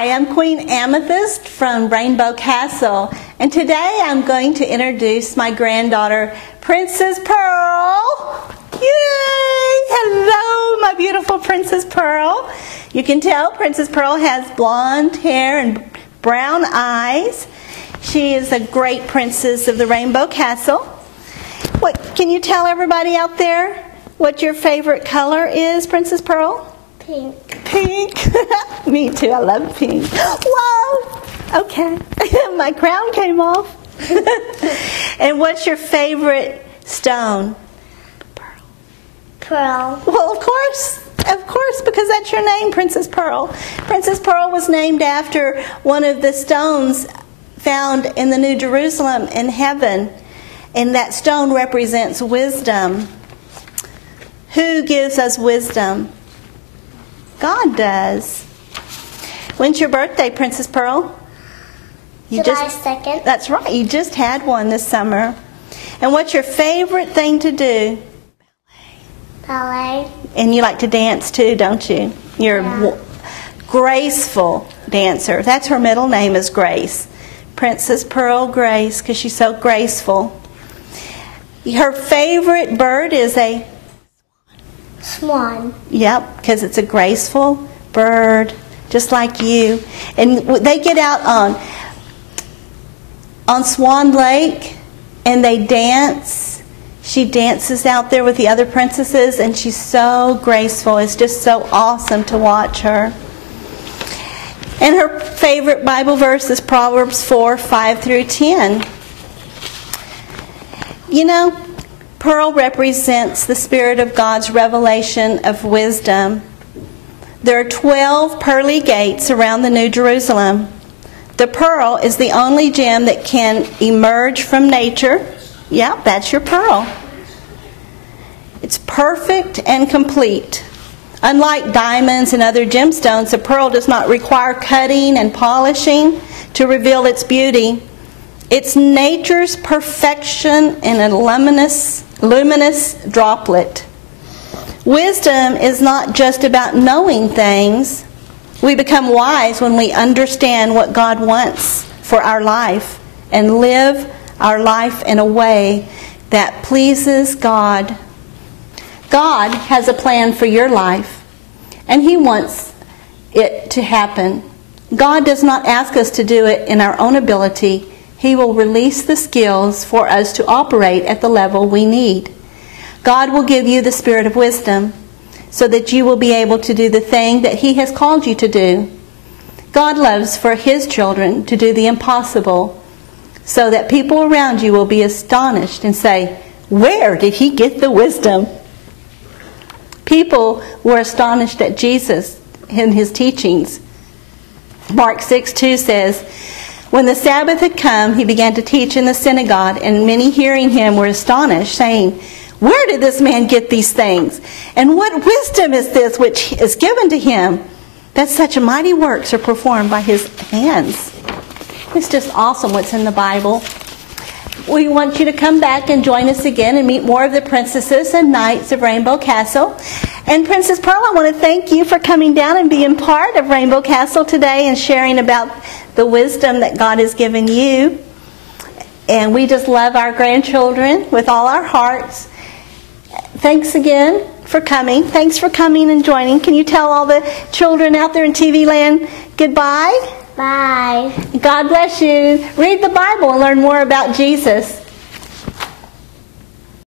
Hi, I'm Queen Amethyst from Rainbow Castle, and today I'm going to introduce my granddaughter, Princess Pearl. Yay! Hello, my beautiful Princess Pearl. You can tell Princess Pearl has blonde hair and brown eyes. She is a great princess of the Rainbow Castle. Can you tell everybody out there what your favorite color is, Princess Pearl? Pink. Pink? Me too, I love pink. Whoa! Okay. My crown came off. And what's your favorite stone? Pearl. Well, of course, because that's your name, Princess Pearl. Princess Pearl was named after one of the stones found in the New Jerusalem in heaven. And that stone represents wisdom. Who gives us wisdom? God does. When's your birthday, Princess Pearl? July 2nd. That's right. You just had one this summer. And what's your favorite thing to do? Ballet. And you like to dance too, don't you? You're a graceful dancer. That's her middle name is Grace. Princess Pearl Grace, because she's so graceful. Her favorite bird is a swan. Yep, because it's a graceful bird, just like you. And they get out on Swan Lake, and they dance. She dances out there with the other princesses, and she's so graceful. It's just so awesome to watch her. And her favorite Bible verse is Proverbs 4:5-10. You know, Pearl represents the Spirit of God's revelation of wisdom. There are 12 pearly gates around the New Jerusalem. The pearl is the only gem that can emerge from nature. Yeah, that's your pearl. It's perfect and complete. Unlike diamonds and other gemstones, the pearl does not require cutting and polishing to reveal its beauty. It's nature's perfection in a luminous droplet. Wisdom is not just about knowing things. We become wise when we understand what God wants for our life and live our life in a way that pleases God. God has a plan for your life, and He wants it to happen. God does not ask us to do it in our own ability. He will release the skills for us to operate at the level we need. God will give you the spirit of wisdom so that you will be able to do the thing that He has called you to do. God loves for His children to do the impossible so that people around you will be astonished and say, "Where did he get the wisdom?" People were astonished at Jesus in His teachings. Mark 6:2 says, "When the Sabbath had come, He began to teach in the synagogue, and many hearing Him were astonished, saying, 'Where did this man get these things? And what wisdom is this which is given to him, that such mighty works are performed by his hands?'" It's just awesome what's in the Bible. We want you to come back and join us again and meet more of the princesses and knights of Rainbow Castle. And Princess Pearl, I want to thank you for coming down and being part of Rainbow Castle today and sharing about the wisdom that God has given you. And we just love our grandchildren with all our hearts. Thanks again for coming. Thanks for coming and joining. Can you tell all the children out there in TV land goodbye? Bye. God bless you. Read the Bible and learn more about Jesus.